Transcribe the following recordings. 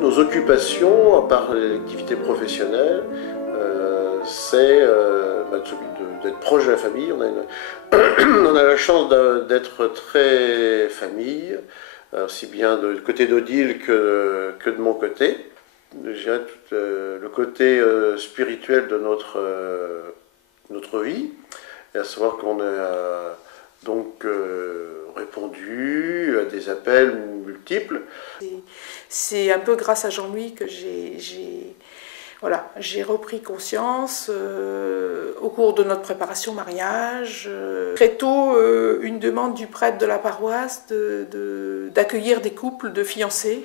nos occupations, à part l'activité professionnelle, c'est d'être proche de la famille. On a la chance d'être très famille, aussi bien du côté d'Odile que de mon côté. Je dirais tout le côté spirituel de notre vie, et à savoir qu'on a donc répondu à des appels multiples. C'est un peu grâce à Jean-Louis que j'ai repris conscience au cours de notre préparation au mariage. Très tôt, une demande du prêtre de la paroisse d'accueillir des couples de fiancés,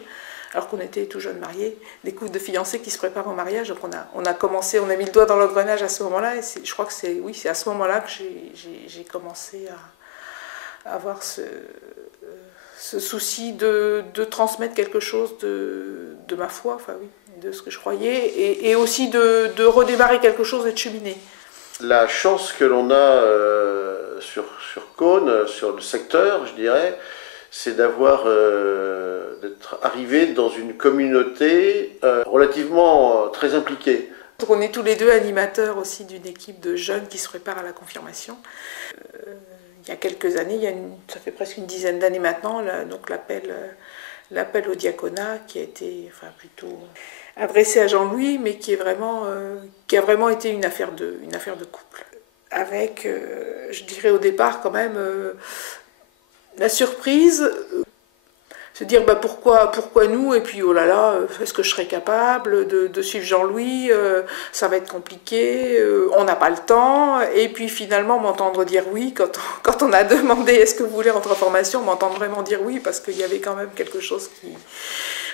alors qu'on était tout jeunes mariés, des couples de fiancés qui se préparent au mariage. Donc on a mis le doigt dans l'engrenage à ce moment-là, et je crois que c'est à ce moment-là que j'ai commencé à avoir ce souci de transmettre quelque chose de ma foi, enfin oui, de ce que je croyais, et aussi de redémarrer quelque chose et de cheminer. La chance que l'on a sur Cône, sur le secteur, je dirais, c'est d'être arrivé dans une communauté relativement très impliquée. Donc on est tous les deux animateurs aussi d'une équipe de jeunes qui se préparent à la confirmation. Il y a quelques années, ça fait presque une dizaine d'années maintenant, donc l'appel au diaconat qui a été plutôt adressé à Jean-Louis, mais qui a vraiment été une affaire de couple. Avec, je dirais au départ quand même, la surprise, se dire pourquoi nous, et puis oh là là, est-ce que je serais capable de suivre Jean-Louis, ça va être compliqué, on n'a pas le temps, et puis finalement m'entendre dire oui, quand on a demandé est-ce que vous voulez rentrer en formation, m'entendre vraiment dire oui, parce qu'il y avait quand même quelque chose qui,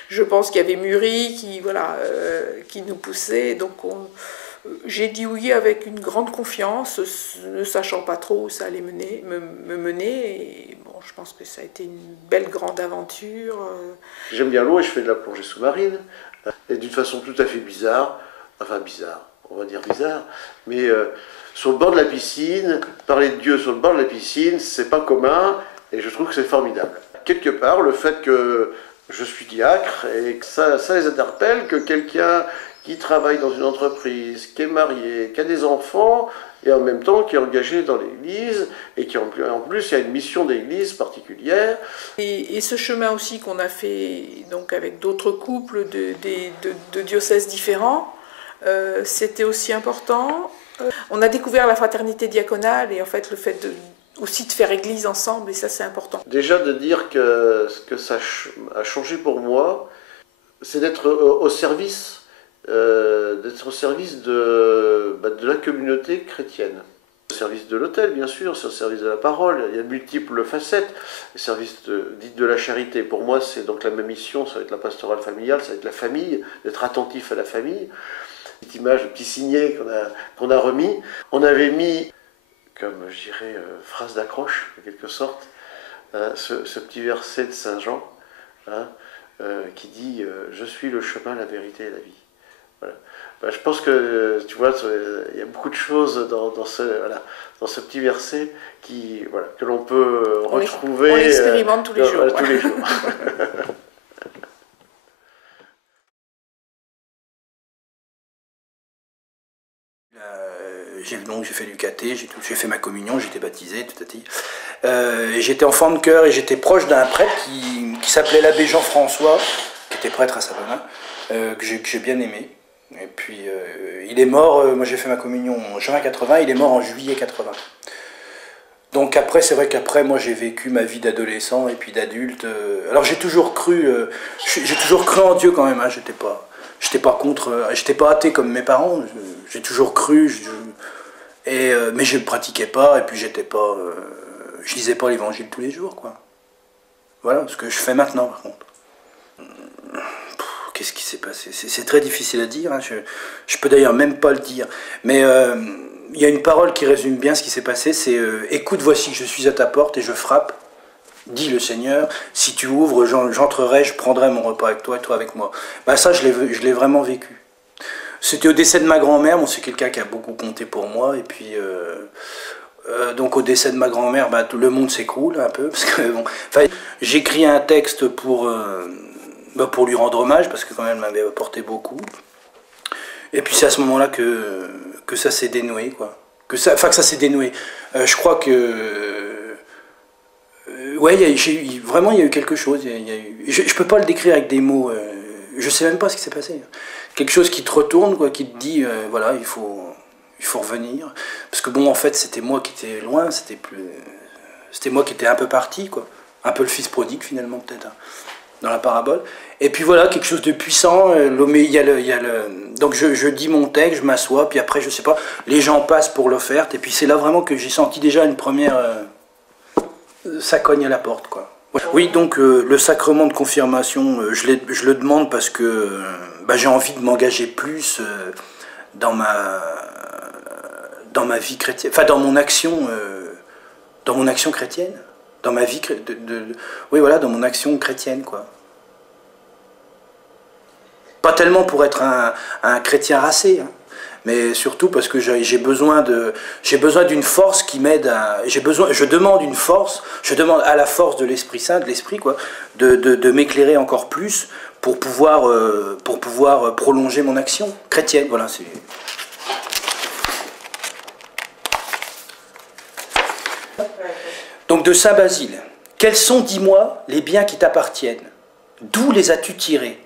je pense, qui avait mûri, qui nous poussait, donc j'ai dit oui avec une grande confiance, ne sachant pas trop où ça allait me mener, et bon, je pense que ça a été une belle grande aventure. J'aime bien l'eau et je fais de la plongée sous-marine, et d'une façon tout à fait bizarre, on va dire bizarre, mais sur le bord de la piscine, parler de Dieu sur le bord de la piscine, c'est pas commun, et je trouve que c'est formidable. Quelque part, le fait que je suis diacre, et que ça les interpelle, que quelqu'un qui travaille dans une entreprise, qui est marié, qui a des enfants, et en même temps qui est engagé dans l'Église, et qui en plus il y a une mission d'Église particulière. Et ce chemin aussi qu'on a fait donc avec d'autres couples de diocèses différents, c'était aussi important. On a découvert la fraternité diaconale, et en fait le fait aussi de faire Église ensemble, et ça c'est important. Déjà de dire que ce que ça a changé pour moi, c'est d'être au service de la communauté chrétienne. Au service de l'autel, bien sûr, c'est au service de la parole, il y a de multiples facettes. Le service dit de la charité, pour moi, c'est donc la même mission, ça va être la pastorale familiale, ça va être la famille, d'être attentif à la famille. Cette image, le petit signet qu'on a remis, on avait mis, comme je dirais, phrase d'accroche, en quelque sorte, ce petit verset de Saint Jean, qui dit « Je suis le chemin, la vérité et la vie ». Voilà. Je pense que, tu vois, il y a beaucoup de choses dans ce petit verset que l'on peut retrouver. On l'expérimente tous les jours. Tous les jours. J'ai fait du caté, j'ai fait ma communion, j'étais baptisé, j'étais enfant de cœur et j'étais proche d'un prêtre qui s'appelait l'abbé Jean-François, qui était prêtre à Sabonin, que j'ai bien aimé. Et puis il est mort, moi j'ai fait ma communion en juin 80, il est mort en juillet 80. Donc après, c'est vrai qu'après, moi j'ai vécu ma vie d'adolescent et puis d'adulte. Alors j'ai toujours cru en Dieu quand même, hein, j'étais pas athée comme mes parents, j'ai toujours cru, mais je ne pratiquais pas, et puis je lisais pas l'évangile tous les jours, quoi. Voilà, ce que je fais maintenant par contre. Qu'est-ce qui s'est passé? C'est très difficile à dire, hein. Je peux d'ailleurs même pas le dire. Mais il y a une parole qui résume bien ce qui s'est passé, c'est « Écoute, voici que je suis à ta porte et je frappe, dit le Seigneur, si tu ouvres, j'entrerai, je prendrai mon repas avec toi et toi avec moi. » Ben ça, je l'ai vraiment vécu. C'était au décès de ma grand-mère, bon, c'est quelqu'un qui a beaucoup compté pour moi, et puis... donc au décès de ma grand-mère, tout le monde s'écroule un peu, parce que bon, j'écris un texte pour pour lui rendre hommage, parce que quand même elle m'avait apporté beaucoup. Et puis c'est à ce moment-là que ça s'est dénoué, quoi. Que ça s'est dénoué. Je crois que... ouais, vraiment il y a eu quelque chose. Je ne peux pas le décrire avec des mots. Je ne sais même pas ce qui s'est passé. Quelque chose qui te retourne, quoi, qui te dit, voilà, il faut revenir. Parce que bon, en fait, c'était moi qui étais loin, c'était moi qui étais un peu parti, quoi. Un peu le fils prodigue, finalement, peut-être, hein, dans la parabole. Et puis voilà, quelque chose de puissant. Donc je dis mon texte, je m'assois, puis après, je sais pas, les gens passent pour l'offerte, et puis c'est là vraiment que j'ai senti déjà une première... ça cogne à la porte, quoi. Oui, donc le sacrement de confirmation, je le demande parce que j'ai envie de m'engager plus dans ma vie chrétienne, enfin dans mon action chrétienne, dans ma vie oui, voilà, dans mon action chrétienne, quoi. Pas tellement pour être un chrétien racé, hein, mais surtout parce que j'ai besoin d'une force qui m'aide à... Je demande une force, je demande à la force de l'Esprit Saint, de l'Esprit, quoi, de m'éclairer encore plus pour pouvoir prolonger mon action chrétienne. Voilà, c'est... Donc de Saint Basile, quels sont, dis-moi, les biens qui t'appartiennent? D'où les as-tu tirés?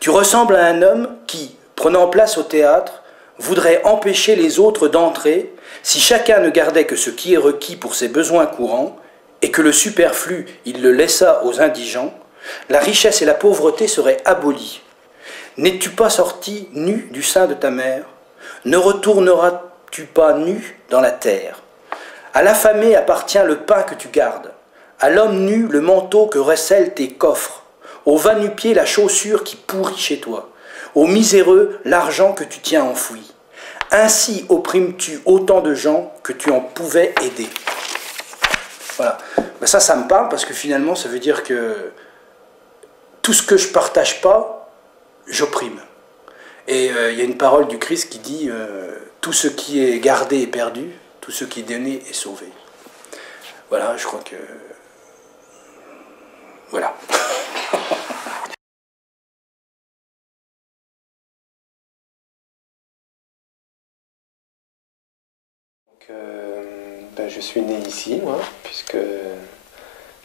Tu ressembles à un homme qui, prenant place au théâtre, voudrait empêcher les autres d'entrer si chacun ne gardait que ce qui est requis pour ses besoins courants et que le superflu il le laissa aux indigents, la richesse et la pauvreté seraient abolies. N'es-tu pas sorti nu du sein de ta mère? Ne retourneras-tu pas nu dans la terre? À l'affamé appartient le pain que tu gardes, à l'homme nu le manteau que recèlent tes coffres, au va-nu-pied la chaussure qui pourrit chez toi, au miséreux l'argent que tu tiens enfoui. Ainsi opprimes-tu autant de gens que tu en pouvais aider. Voilà. Ben ça me parle parce que finalement ça veut dire que tout ce que je ne partage pas, j'opprime. Et il y a une parole du Christ qui dit tout ce qui est gardé est perdu, tout ce qui est donné est sauvé. Voilà, je crois que... Voilà. Je suis né ici, moi, puisque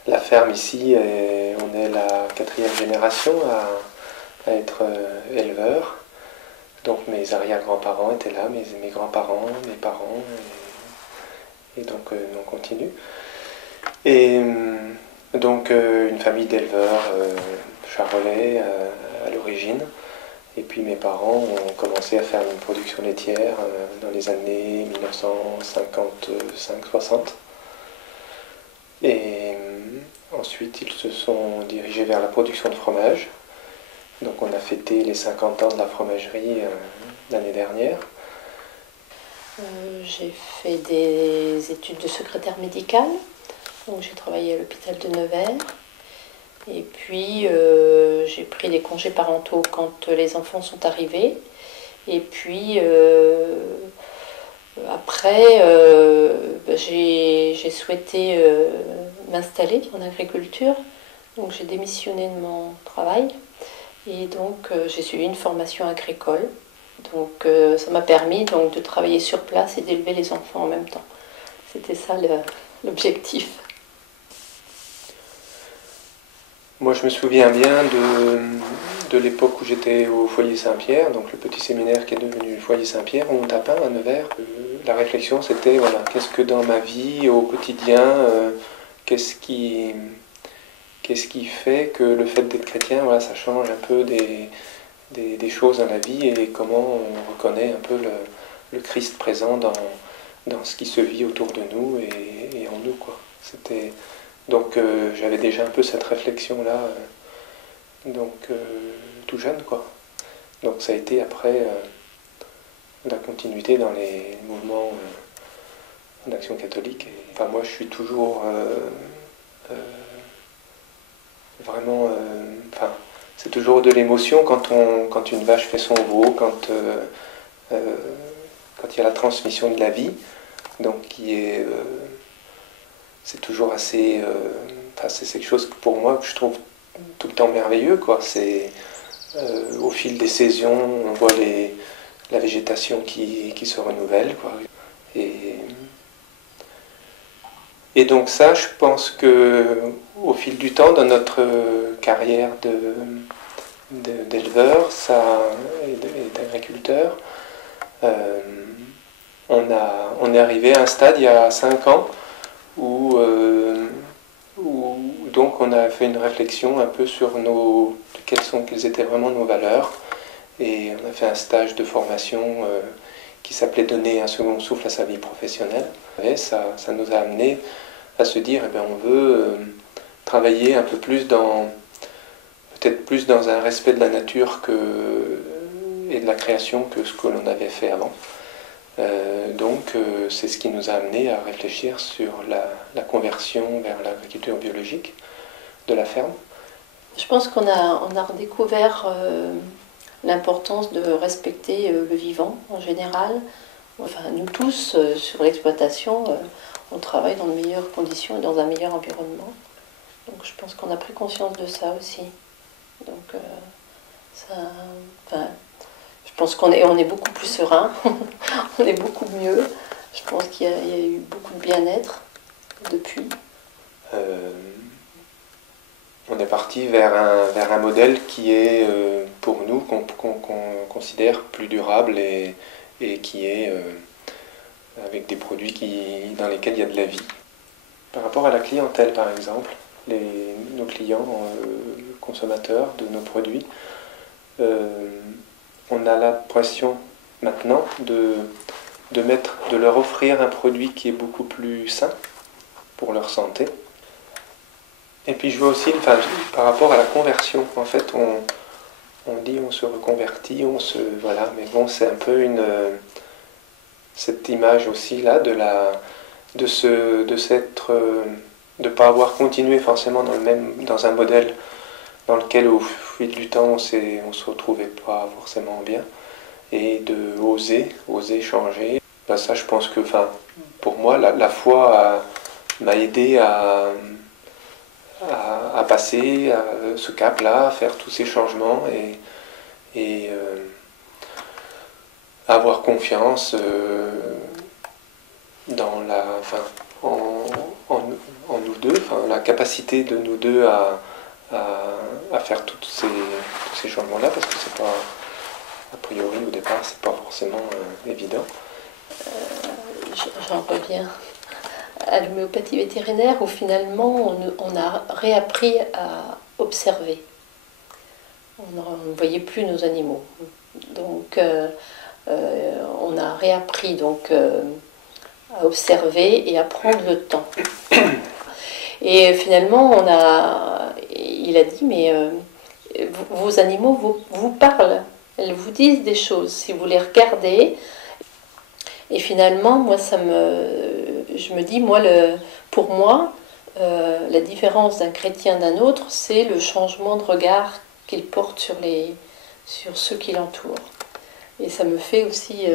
la ferme ici, on est la 4e génération à être éleveur. Donc mes arrière-grands-parents étaient là, mes grands-parents, mes parents, et donc on continue. Et donc une famille d'éleveurs charolais à l'origine. Et puis mes parents ont commencé à faire une production laitière dans les années 1955-60. Et ensuite ils se sont dirigés vers la production de fromage. Donc on a fêté les 50 ans de la fromagerie l'année dernière. J'ai fait des études de secrétaire médicale. Donc j'ai travaillé à l'hôpital de Nevers. Et puis j'ai pris des congés parentaux quand les enfants sont arrivés. Et puis après, j'ai souhaité m'installer en agriculture. Donc j'ai démissionné de mon travail. Et donc j'ai suivi une formation agricole. Donc ça m'a permis donc, de travailler sur place et d'élever les enfants en même temps. C'était ça l'objectif. Moi, je me souviens bien de l'époque où j'étais au foyer Saint-Pierre, donc le petit séminaire qui est devenu le foyer Saint-Pierre, au Montapin, à Nevers. La réflexion, c'était, voilà, qu'est-ce que dans ma vie, au quotidien, qu'est-ce qui fait que le fait d'être chrétien, voilà, ça change un peu des choses dans la vie et comment on reconnaît un peu le Christ présent dans ce qui se vit autour de nous et en nous, quoi. C'était... Donc j'avais déjà un peu cette réflexion-là, tout jeune, quoi. Donc ça a été après la continuité dans les mouvements d'action catholique. Enfin moi je suis toujours vraiment... c'est toujours de l'émotion quand une vache fait son veau, quand il y a la transmission de la vie, donc qui est... c'est toujours assez... c'est quelque chose que pour moi que je trouve tout le temps merveilleux, quoi. C'est au fil des saisons, on voit la végétation qui se renouvelle, quoi. Et donc ça, je pense que au fil du temps, dans notre carrière d'éleveur et d'agriculteur, on est arrivé à un stade il y a 5 ans où donc on a fait une réflexion un peu sur quelles étaient vraiment nos valeurs, et on a fait un stage de formation qui s'appelait Donner un second souffle à sa vie professionnelle. Et ça nous a amené à se dire, eh bien, on veut travailler un peu plus peut-être plus dans un respect de la nature et de la création que ce que l'on avait fait avant. Donc c'est ce qui nous a amené à réfléchir sur la conversion vers l'agriculture biologique de la ferme. Je pense qu'on a redécouvert l'importance de respecter le vivant en général. Enfin, nous tous, sur l'exploitation, on travaille dans de meilleures conditions et dans un meilleur environnement. Donc je pense qu'on a pris conscience de ça aussi. Donc je pense qu'on est beaucoup plus serein, on est beaucoup mieux. Je pense qu'il y a eu beaucoup de bien-être depuis. On est parti vers un modèle qui est, pour nous, qu'on considère plus durable et qui est avec des produits dans lesquels il y a de la vie. Par rapport à la clientèle, par exemple, nos clients consommateurs de nos produits, on a l'impression maintenant de leur offrir un produit qui est beaucoup plus sain pour leur santé. Et puis je vois aussi, par rapport à la conversion, en fait, on dit on se reconvertit, voilà, mais bon, c'est un peu cette image aussi là de ne pas avoir continué forcément dans un modèle dans lequel au fil du temps on se retrouvait pas forcément bien, et de oser changer. Ben ça, je pense que pour moi la foi m'a aidé à passer ce cap-là, à faire tous ces changements et avoir confiance dans en nous deux, la capacité de nous deux à faire tous ces changements-là, parce que c'est pas, a priori au départ, c'est pas forcément évident. J'en reviens à l'homéopathie vétérinaire, où finalement on a réappris à observer. On ne voyait plus nos animaux. Donc on a réappris à observer et à prendre le temps. Et finalement il a dit, mais vos animaux vous parlent, elles vous disent des choses si vous les regardez. Et finalement, moi, je me dis, pour moi, la différence d'un chrétien d'un autre, c'est le changement de regard qu'il porte sur ceux qui l'entourent. Et ça me fait aussi,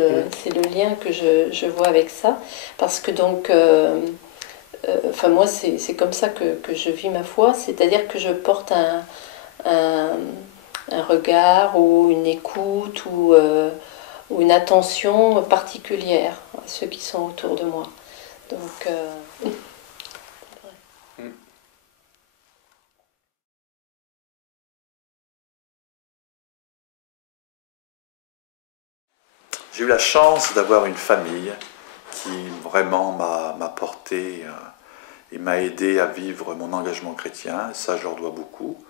c'est le lien que je vois avec ça, parce que donc, moi, c'est comme ça que je vis ma foi, c'est-à-dire que je porte un regard ou une écoute ou une attention particulière à ceux qui sont autour de moi. Donc, J'ai eu la chance d'avoir une famille qui vraiment m'a porté et m'a aidé à vivre mon engagement chrétien. Ça, je leur dois beaucoup.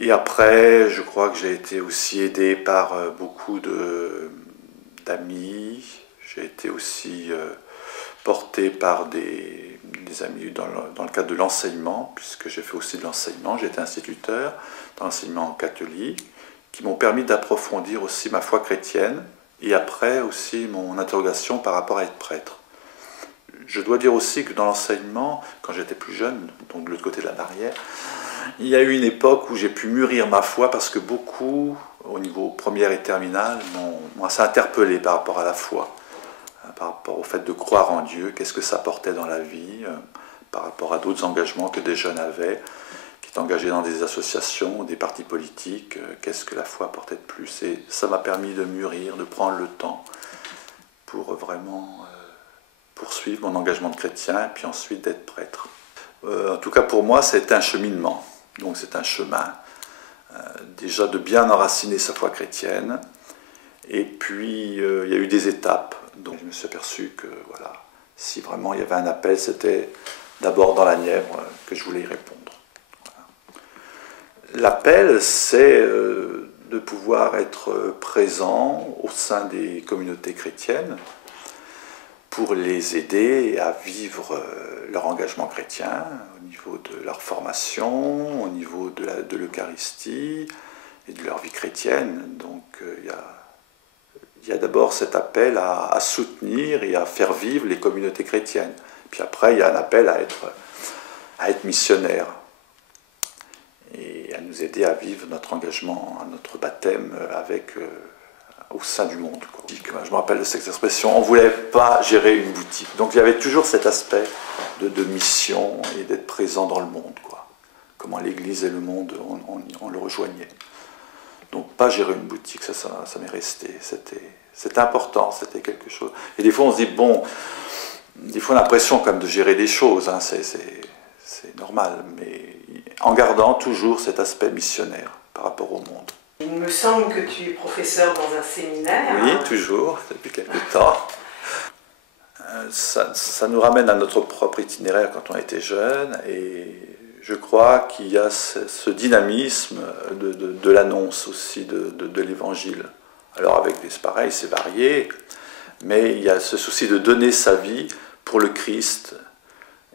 Et après, je crois que j'ai été aussi aidé par beaucoup d'amis. J'ai été aussi porté par des amis dans le cadre de l'enseignement, puisque j'ai fait aussi de l'enseignement. J'ai été instituteur dans l'enseignement catholique, qui m'ont permis d'approfondir aussi ma foi chrétienne, et après aussi mon interrogation par rapport à être prêtre. Je dois dire aussi que dans l'enseignement, quand j'étais plus jeune, donc de l'autre côté de la barrière, il y a eu une époque où j'ai pu mûrir ma foi, parce que beaucoup, au niveau première et terminale, m'ont assez interpellé par rapport à la foi, par rapport au fait de croire en Dieu, qu'est-ce que ça portait dans la vie, par rapport à d'autres engagements que des jeunes avaient, qui j'étais engagé dans des associations, des partis politiques, qu'est-ce que la foi apportait de plus. Et ça m'a permis de mûrir, de prendre le temps pour vraiment poursuivre mon engagement de chrétien et puis ensuite d'être prêtre. En tout cas pour moi, c'est un cheminement, donc c'est un chemin. Déjà de bien enraciner sa foi chrétienne, et puis il y a eu des étapes, donc je me suis aperçu que voilà, si vraiment il y avait un appel, c'était d'abord dans la Nièvre que je voulais y répondre. Voilà. L'appel, c'est de pouvoir être présent au sein des communautés chrétiennes pour les aider à vivre leur engagement chrétien au niveau de leur formation, au niveau de l'Eucharistie et de leur vie chrétienne. Donc il y a d'abord cet appel à soutenir et à faire vivre les communautés chrétiennes. Puis après, il y a un appel à être missionnaire et à nous aider à vivre notre engagement, notre baptême au sein du monde. Je me rappelle de cette expression, on ne voulait pas gérer une boutique. Donc il y avait toujours cet aspect de mission et d'être présent dans le monde. Comment l'Église et le monde, on le rejoignait. Donc pas gérer une boutique, ça m'est resté. C'était important, c'était quelque chose. Et des fois on se dit, bon, des fois on a l'impression quand même de gérer des choses, hein, c'est normal, mais en gardant toujours cet aspect missionnaire par rapport au monde. Il me semble que tu es professeur dans un séminaire. Oui, toujours, depuis quelque temps. Ça nous ramène à notre propre itinéraire quand on était jeune, et je crois qu'il y a ce dynamisme de l'annonce aussi de l'Évangile. Alors c'est pareil, c'est varié, mais il y a ce souci de donner sa vie pour le Christ.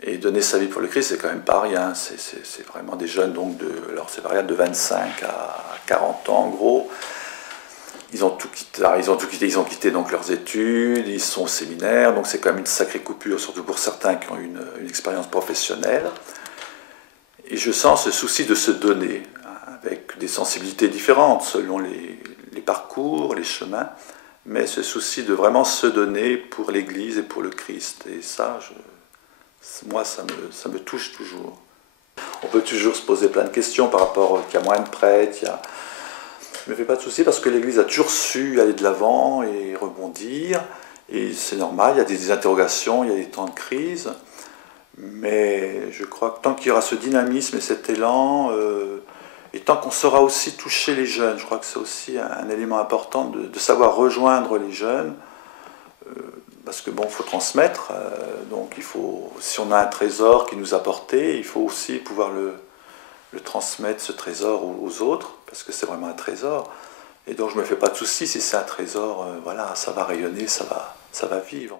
Et donner sa vie pour le Christ, c'est quand même pas rien. C'est vraiment des jeunes, donc alors c'est variable de 25 à 40 ans en gros. Ils ont tout quitté, ils ont quitté donc leurs études, ils sont au séminaire, donc c'est quand même une sacrée coupure, surtout pour certains qui ont une expérience professionnelle. Et je sens ce souci de se donner, avec des sensibilités différentes selon les parcours, les chemins, mais ce souci de vraiment se donner pour l'Église et pour le Christ. Et ça, moi, ça me touche toujours. On peut toujours se poser plein de questions par rapport qu'il y a moins de prêtres. Je ne me fais pas de soucis parce que l'Église a toujours su aller de l'avant et rebondir. Et c'est normal, il y a des interrogations, il y a des temps de crise. Mais je crois que tant qu'il y aura ce dynamisme et cet élan, et tant qu'on saura aussi toucher les jeunes, je crois que c'est aussi un élément important de savoir rejoindre les jeunes. Parce que bon, il faut transmettre, donc il faut, si on a un trésor qui nous a porté, il faut aussi pouvoir le transmettre, ce trésor, aux autres, parce que c'est vraiment un trésor. Et donc je ne me fais pas de soucis, si c'est un trésor, voilà, ça va rayonner, ça va vivre.